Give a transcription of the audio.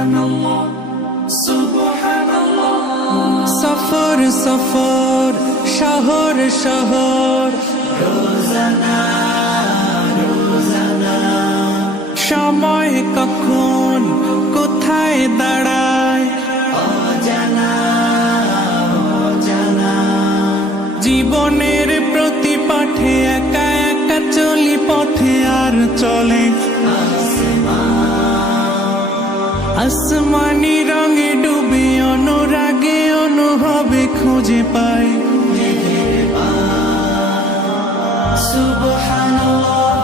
সুবহানাল্লাহ সুবহানাল্লাহ। সফর সফর শহর শহর রোজানা রোজানা। সময় কখন কোথায় দাঁড়ায় অজানা অজানা। জীবনের প্রতি পাঠে একা একা চলি পথে আর চলে আসমানি রঙে ডুবে অনুরাগে অনুভবে খুঁজে পাই সুবহানাল্লাহ